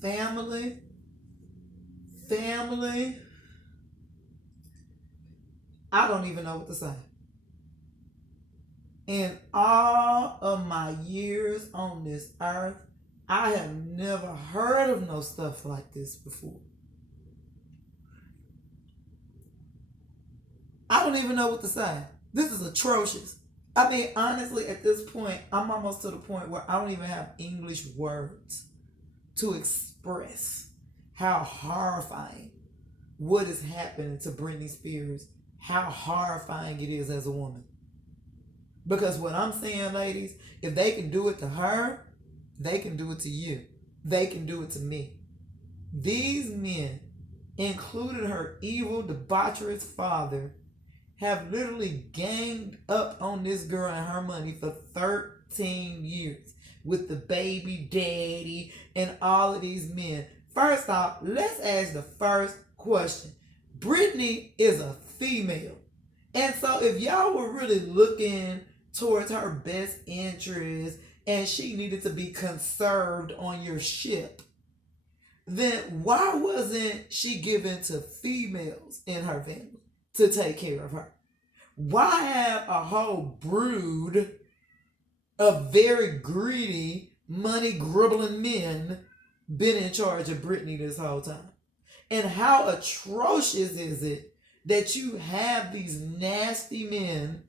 family, family, I don't even know what to say. In all of my years on this earth, I have never heard of no stuff like this before. I don't even know what to say. This is atrocious. I mean, honestly, at this point, I'm almost to the point where I don't even have English words to express how horrifying what is happening to Britney Spears, how horrifying it is as a woman. Because what I'm saying, ladies, if they can do it to her, they can do it to you. They can do it to me. These men, including her evil, debaucherous father, have literally ganged up on this girl and her money for 13 years with the baby daddy and all of these men. First off, let's ask the first question. Britney is a female. And so if y'all were really looking towards her best interest and she needed to be conserved on your ship, then why wasn't she given to females in her family to take care of her? Why have a whole brood of very greedy, money grubbling men been in charge of Britney this whole time? And how atrocious is it that you have these nasty men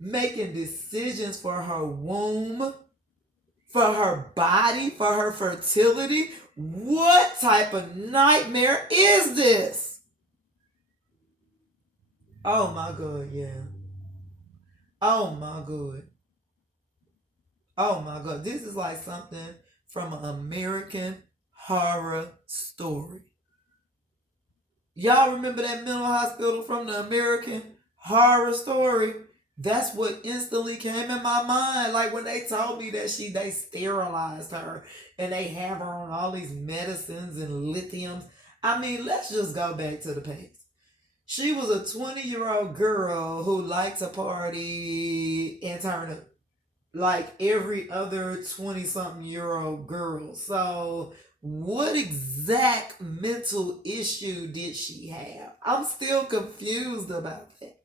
making decisions for her womb, for her body, for her fertility? What type of nightmare is this? Oh my God, yeah. Oh my God. Oh my God. This is like something from an American Horror Story. Y'all remember that mental hospital from the American Horror Story? That's what instantly came in my mind. Like when they told me that they sterilized her and they have her on all these medicines and lithiums. I mean, let's just go back to the past. She was a 20-year-old girl who liked to party and turn up like every other 20-something-year-old girl. So what exact mental issue did she have? I'm still confused about that.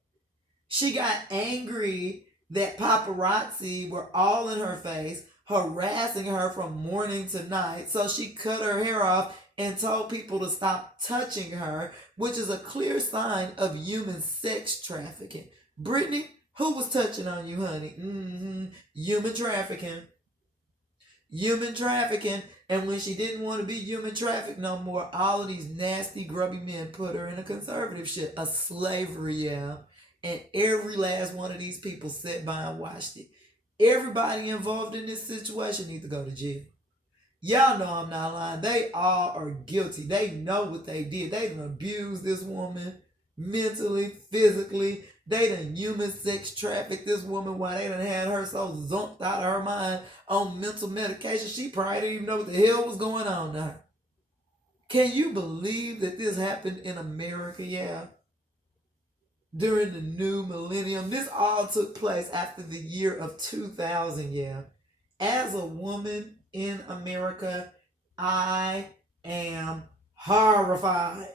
She got angry that paparazzi were all in her face, harassing her from morning to night. So she cut her hair off and told people to stop touching her, which is a clear sign of human sex trafficking. Britney, who was touching on you, honey? Human trafficking. Human trafficking. And when she didn't want to be human trafficked no more, all of these nasty, grubby men put her in a conservative shit, a slavery, yeah. And every last one of these people sat by and watched it. Everybody involved in this situation needs to go to jail. Y'all know I'm not lying. They all are guilty. They know what they did. They done abused this woman mentally, physically. They done human sex trafficked this woman while they done had her so zonked out of her mind on mental medication. She probably didn't even know what the hell was going on to her. Can you believe that this happened in America? Yeah. During the new millennium. This all took place after the year of 2000, yeah. As a woman in America, I am horrified.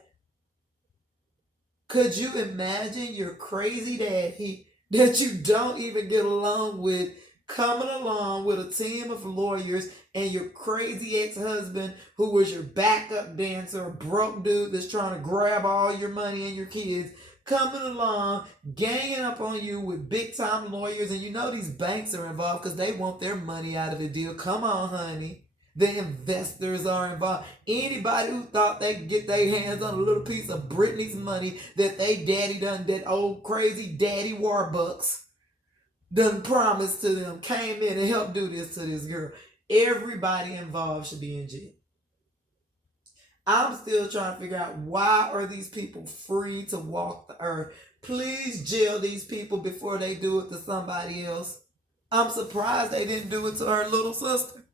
Could you imagine your crazy daddy that you don't even get along with coming along with a team of lawyers and your crazy ex-husband who was your backup dancer, a broke dude that's trying to grab all your money and your kids, coming along, ganging up on you with big-time lawyers, and you know these banks are involved because they want their money out of the deal. Come on, honey. The investors are involved. Anybody who thought they could get their hands on a little piece of Britney's money that they daddy done, that old crazy daddy Warbucks done promised to them, came in and helped do this to this girl. Everybody involved should be in jail. I'm still trying to figure out, why are these people free to walk the earth? Please jail these people before they do it to somebody else. I'm surprised they didn't do it to her little sister.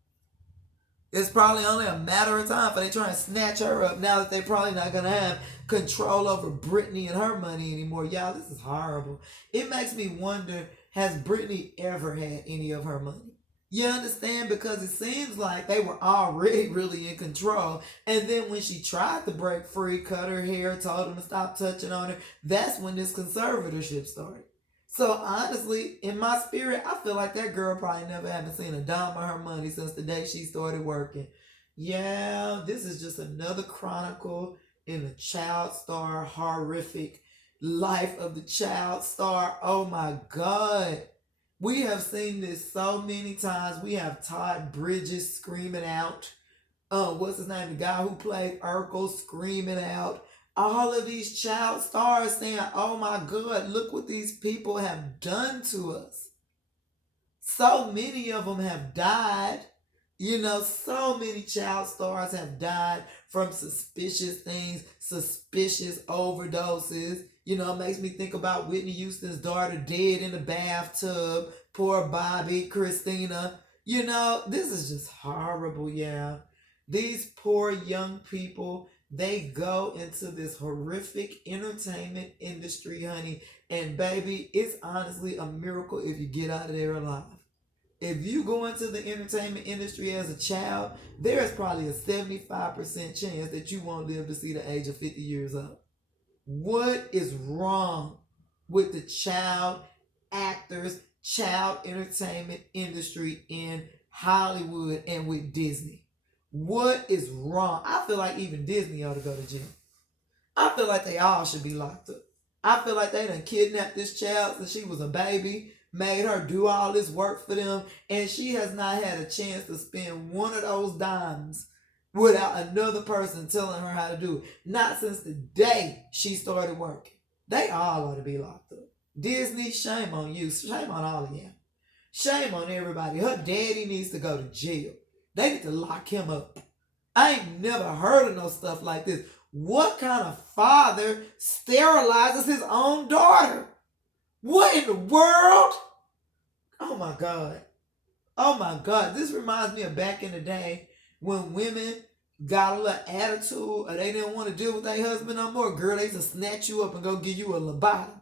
It's probably only a matter of time for they try and snatch her up now that they're probably not going to have control over Britney and her money anymore. Y'all, this is horrible. It makes me wonder, has Britney ever had any of her money? You understand? Because it seems like they were already really in control. And then when she tried to break free, cut her hair, told him to stop touching on her, that's when this conservatorship started. So honestly, in my spirit, I feel like that girl probably never haven't seen a dime of her money since the day she started working. Yeah, this is just another chronicle in the child star horrific life of the child star. Oh my God. We have seen this so many times. We have Todd Bridges screaming out. What's his name? The guy who played Urkel screaming out. All of these child stars saying, oh my God, look what these people have done to us. So many of them have died. You know, so many child stars have died from suspicious things, suspicious overdoses. You know, it makes me think about Whitney Houston's daughter dead in the bathtub. Poor Bobby, Christina. You know, this is just horrible, yeah. These poor young people, they go into this horrific entertainment industry, honey. And baby, it's honestly a miracle if you get out of there alive. If you go into the entertainment industry as a child, there's probably a 75% chance that you won't live to see the age of 50 years old. What is wrong with the child actors, child entertainment industry in Hollywood and with Disney? What is wrong? I feel like even Disney ought to go to jail. I feel like they all should be locked up. I feel like they done kidnapped this child since she was a baby, made her do all this work for them, and she has not had a chance to spend one of those dimes without another person telling her how to do it. Not since the day she started working. They all ought to be locked up. Disney, shame on you. Shame on all of you. Shame on everybody. Her daddy needs to go to jail. They need to lock him up. I ain't never heard of no stuff like this. What kind of father sterilizes his own daughter? What in the world? Oh my God. Oh my God. This reminds me of back in the day when women got a little attitude or they didn't want to deal with their husband no more. Girl, they used to snatch you up and go give you a lobotomy.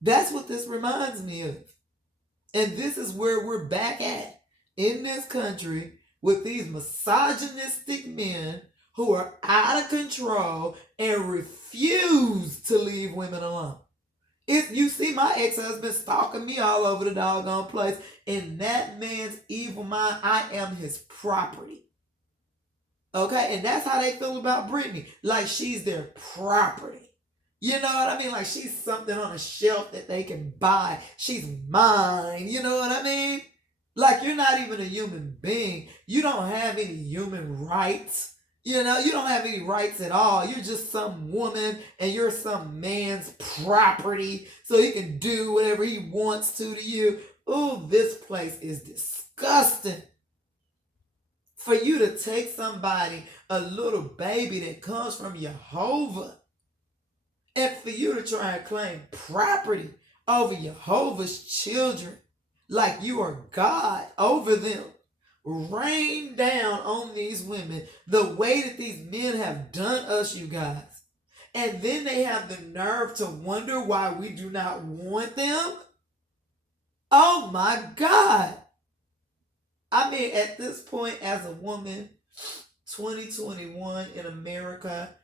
That's what this reminds me of. And this is where we're back at in this country with these misogynistic men who are out of control and refuse to leave women alone. If you see my ex-husband stalking me all over the doggone place, in that man's evil mind, I am his property. Okay, and that's how they feel about Brittany. Like she's their property. You know what I mean? Like she's something on a shelf that they can buy. She's mine. You know what I mean? Like you're not even a human being. You don't have any human rights. You know, you don't have any rights at all. You're just some woman and you're some man's property. So he can do whatever he wants to you. Ooh, this place is disgusting. For you to take somebody, a little baby that comes from Jehovah, and for you to try and claim property over Jehovah's children, like you are God over them. Rain down on these women the way that these men have done us, you guys. And then they have the nerve to wonder why we do not want them. Oh my God. I mean, at this point, as a woman, 2021 in America,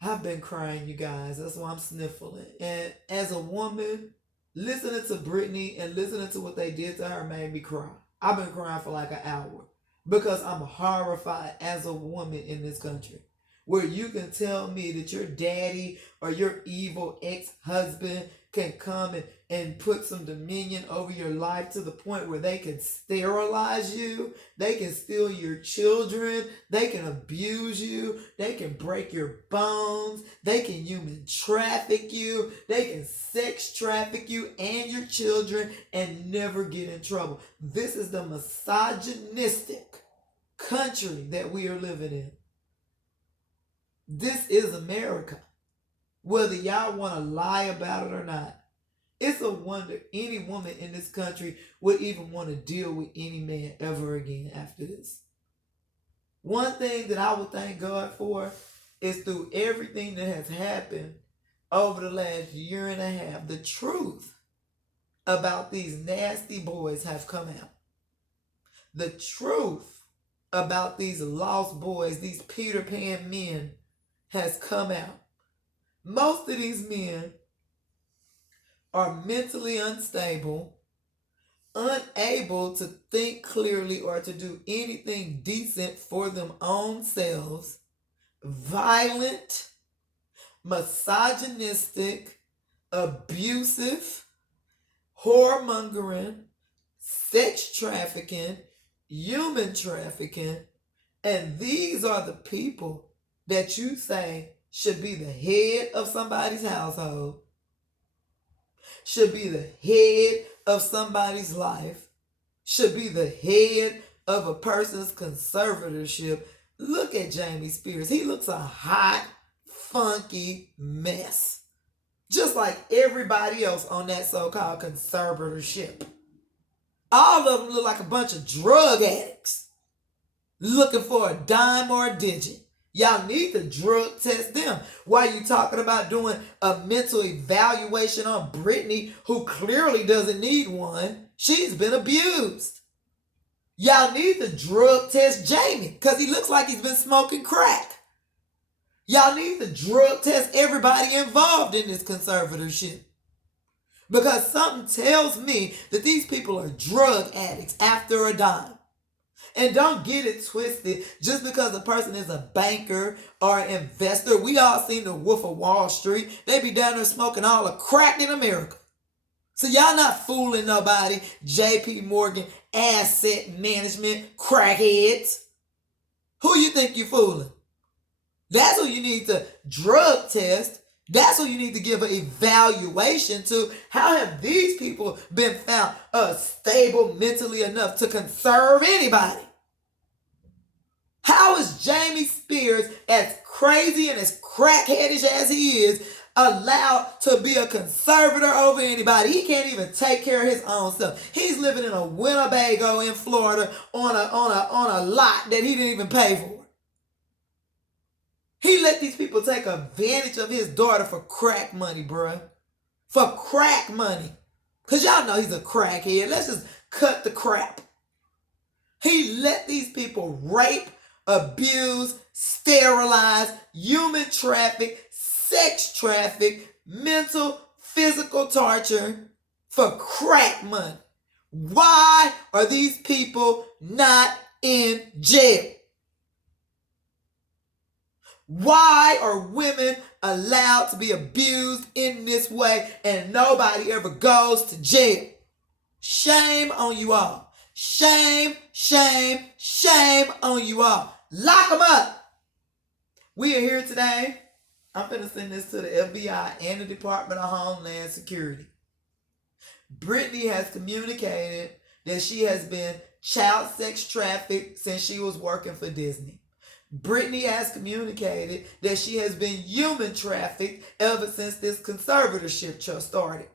I've been crying, you guys. That's why I'm sniffling. And as a woman, listening to Brittany and listening to what they did to her made me cry. I've been crying for like an hour because I'm horrified as a woman in this country. Where you can tell me that your daddy or your evil ex-husband can come and put some dominion over your life to the point where they can sterilize you, they can steal your children, they can abuse you, they can break your bones, they can human traffic you, they can sex traffic you and your children and never get in trouble. This is the misogynistic country that we are living in. This is America. Whether y'all want to lie about it or not. It's a wonder any woman in this country would even want to deal with any man ever again after this. One thing that I would thank God for is through everything that has happened over the last year and a half, the truth about these nasty boys have come out. The truth about these lost boys, these Peter Pan men, has come out. Most of these men are mentally unstable, unable to think clearly or to do anything decent for them own selves, violent, misogynistic, abusive, whoremongering, sex trafficking, human trafficking, and these are the people that you say should be the head of somebody's household, should be the head of somebody's life, should be the head of a person's conservatorship. Look at Jamie Spears. He looks a hot, funky mess. Just like everybody else on that so-called conservatorship. All of them look like a bunch of drug addicts looking for a dime or a digit. Y'all need to drug test them. Why are you talking about doing a mental evaluation on Brittany, who clearly doesn't need one? She's been abused. Y'all need to drug test Jamie because he looks like he's been smoking crack. Y'all need to drug test everybody involved in this conservatorship. Because something tells me that these people are drug addicts after a dime. And don't get it twisted. Just because a person is a banker or an investor, we all seen the Wolf of Wall Street. They be down there smoking all the crack in America. So y'all not fooling nobody. JP Morgan, asset management, crackheads. Who you think you fooling? That's who you need to drug test. That's who you need to give an evaluation to. How have these people been found stable mentally enough to conserve anybody? How is Jamie Spears, as crazy and as crackheadish as he is, allowed to be a conservator over anybody? He can't even take care of his own stuff. He's living in a Winnebago in Florida on a lot that he didn't even pay for. He let these people take advantage of his daughter for crack money, bruh. For crack money. Because y'all know he's a crackhead. Let's just cut the crap. He let these people rape, abuse, sterilize, human traffic, sex traffic, mental, physical torture for crack money. Why are these people not in jail? Why are women allowed to be abused in this way and nobody ever goes to jail? Shame on you all. Shame, shame, shame on you all. Lock them up. We are here today. I'm going to send this to the FBI and the Department of Homeland Security. Brittany has communicated that she has been child sex trafficked since she was working for Disney. Brittany has communicated that she has been human trafficked ever since this conservatorship started.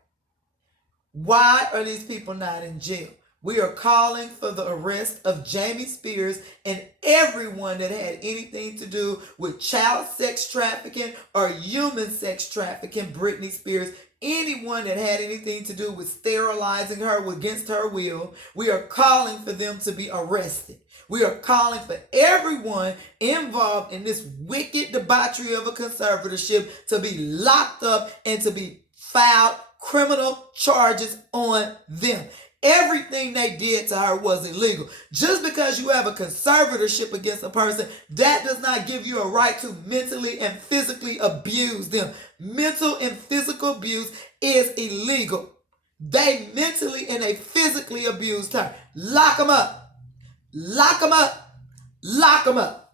Why are these people not in jail? We are calling for the arrest of Jamie Spears and everyone that had anything to do with child sex trafficking or human sex trafficking. Brittany Spears, anyone that had anything to do with sterilizing her against her will, we are calling for them to be arrested. We are calling for everyone involved in this wicked debauchery of a conservatorship to be locked up and to be filed criminal charges on them. Everything they did to her was illegal. Just because you have a conservatorship against a person, that does not give you a right to mentally and physically abuse them. Mental and physical abuse is illegal. They mentally and they physically abused her. Lock them up. Lock them up. Lock them up.